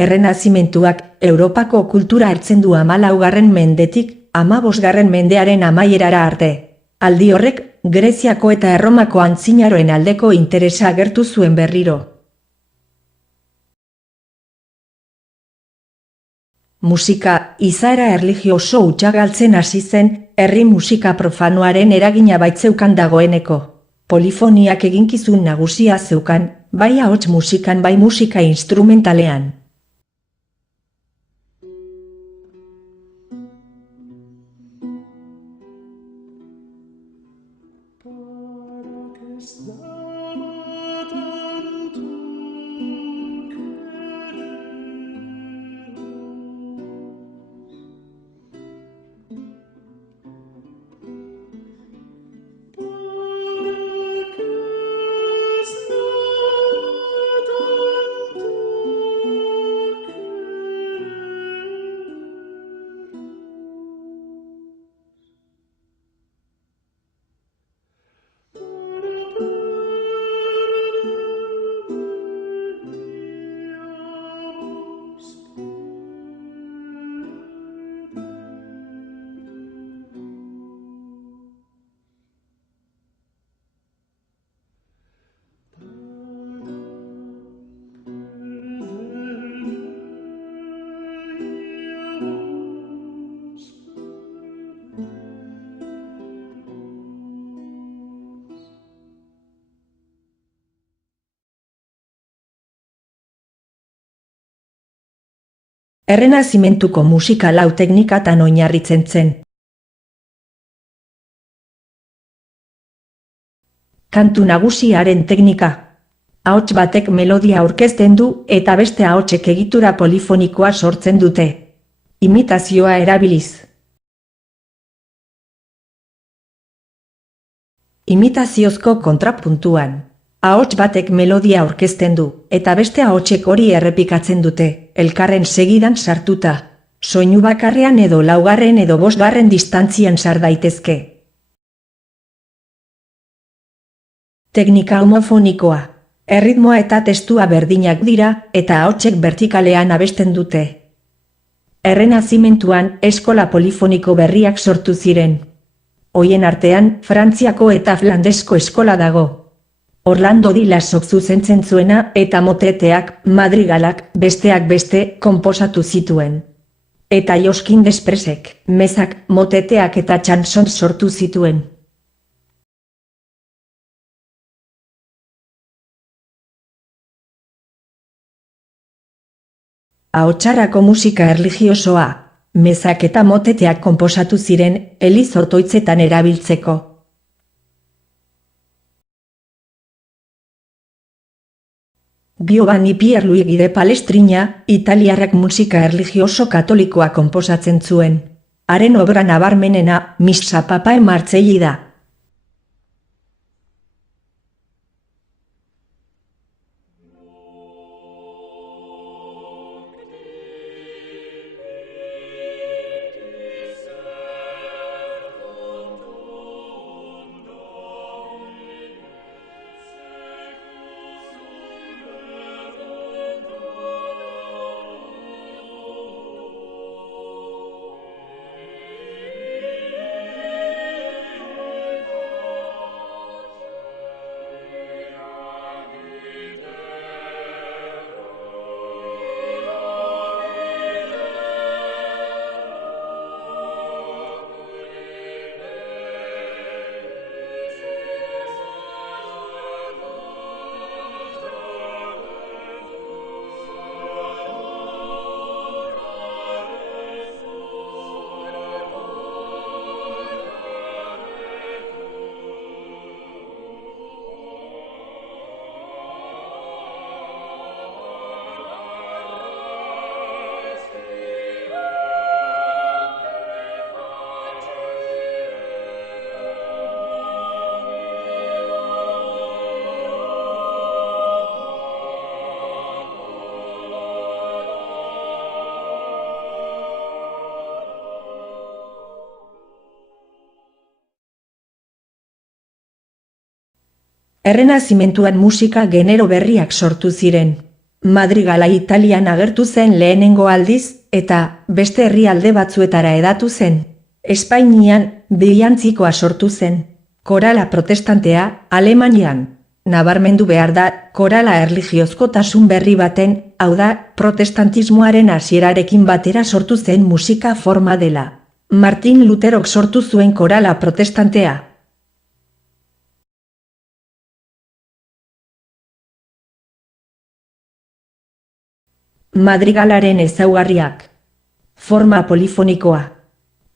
Errenazimentuak Europako kultura hartzen du 14. mendetik 15. mendearen amaierara arte. Aldi horrek, Greziako eta Erromako antzinaroen aldeko interesa agertu zuen berriro. Musika, izaera erlijioso hutsa galtzen hasi zen, herri musika profanoaren eragina baitzeukan dagoeneko. Polifoniak eginkizun nagusia zeukan, bai ahots musikan bai musika instrumentalean. Errenazimentuko musika lau teknikatan oinarritzen zen. Kantu nagusiaren teknika. Ahots batek melodia aurkezten du eta beste ahotsek egitura polifonikoa sortzen dute. Imitazioa erabiliz. Imitaziozko kontrapuntuan. Ahots batek melodia aurkezten du, eta beste ahotsek hori errepikatzen dute, elkarren segidan sartuta. Soinu bakarrean edo laugarren edo bosgarren distantzian sar daitezke. Teknika homofonikoa. Erritmoa eta testua berdinak dira, eta ahotsek bertikalean abesten dute. Errenazimentuan eskola polifoniko berriak sortu ziren. Hoien artean, Frantziako eta Flandesko eskola dago. Orlando Dilasok zuzentzen zuena eta moteteak, madrigalak, besteak beste, konposatu zituen. Eta Josquin Desprezek, mezak, moteteak eta chansons sortu zituen. Ahotsarako musika erlijiosoa, mezak eta moteteak konposatu ziren, eliz otoitzetan erabiltzeko. Giovanni Pierluigi de Palestrina, italiarrak musika erlijioso katolikoa konposatzen zuen. Haren obra nabarmenena, Missa Papae Marcelli da. Errenazimentuan musika genero berriak sortu ziren. Madrigala Italian agertu zen lehenengo aldiz, eta beste herrialde batzuetara hedatu zen. Espainian, bilantzikoa sortu zen. Korala protestantea, Alemanian. Nabarmendu behar da, korala erlijiozkotasun berri baten, hau da, protestantismoaren hasierarekin batera sortu zen musika forma dela. Martin Luterok sortu zuen korala protestantea. Madrigalaren ezaugarriak. Forma polifonikoa.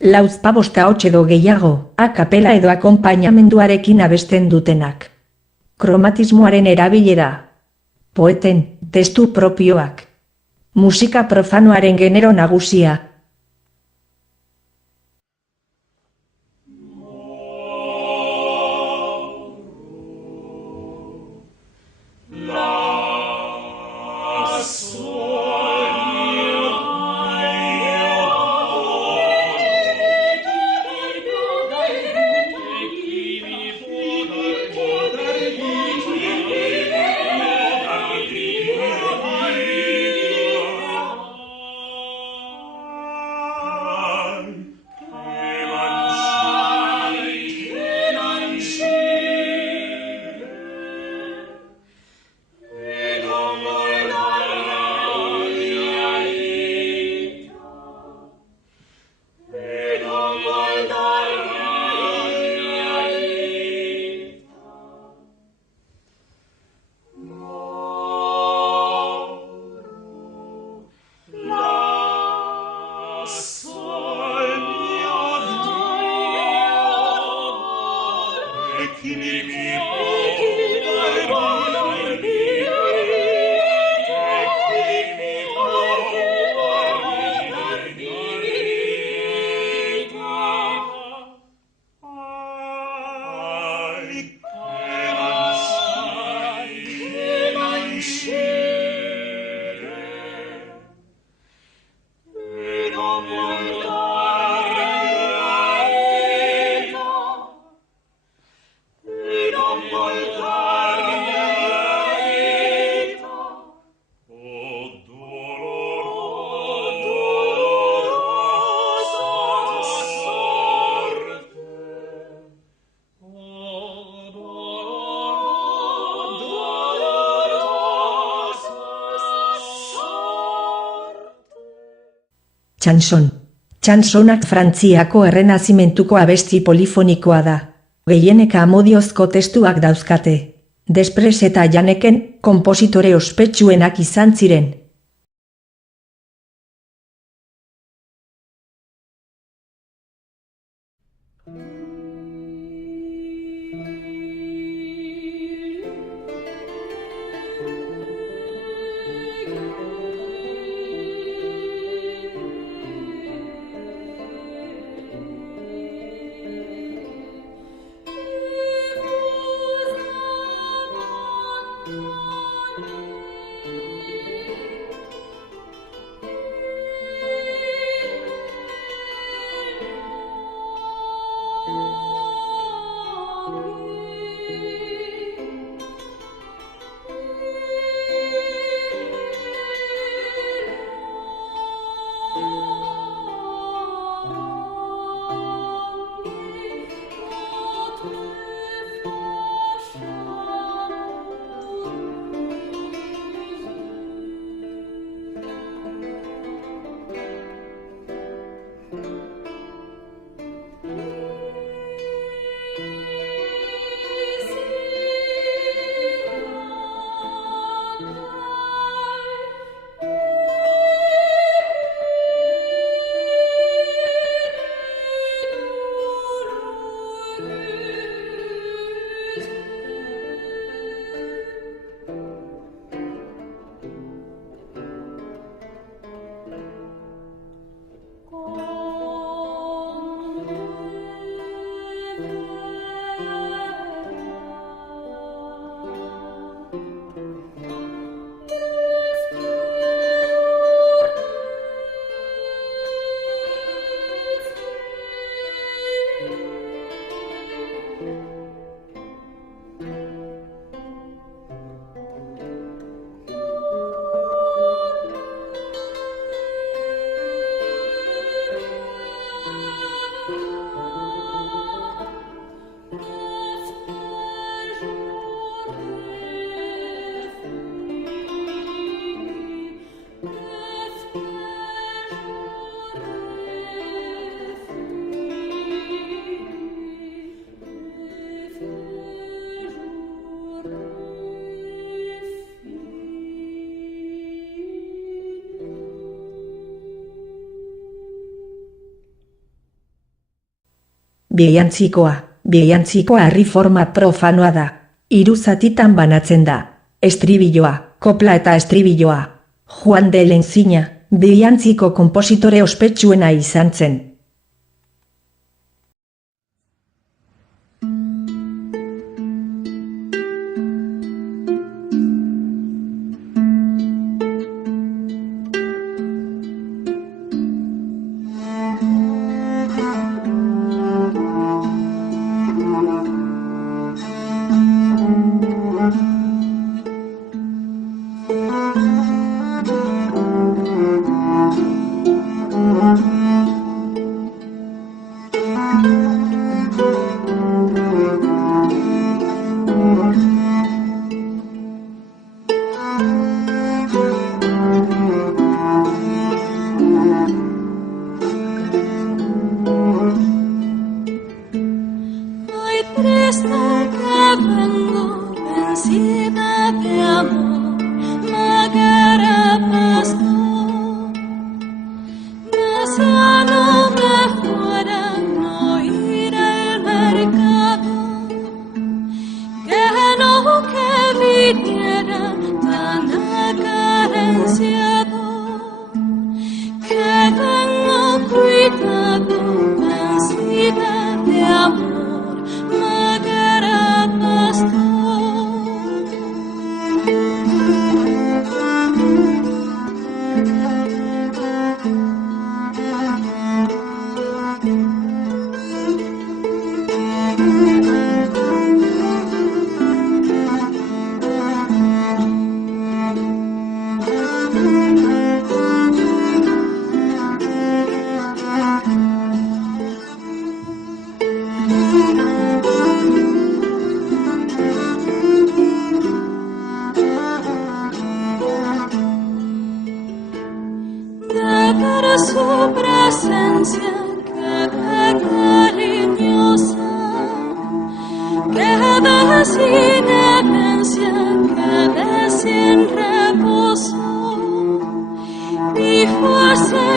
Lauzpabost ahots edo gehiago, a kapela edo akonpainamenduarekin abesten dutenak. Kromatismoaren erabilera. Poeten, testu propioak. Musika profanoaren genero nagusia. Chanson. Chansonak Frantziako errenazimentuko abesti polifonikoa da. Gehienek amodiozko testuak dauzkate. Desprez eta Janeken, konpositore ospetsuenak izan ziren. Bihantzikoa harri forma profanoa da. 3 zatitan banatzen da. Estribilloa, kopla eta estribilloa. Juan de Lencina, bihantziko konpositore ospetsuena izan zen. Su presencia que cariñosa, queda sin demencia, queda sin reposo, y fuese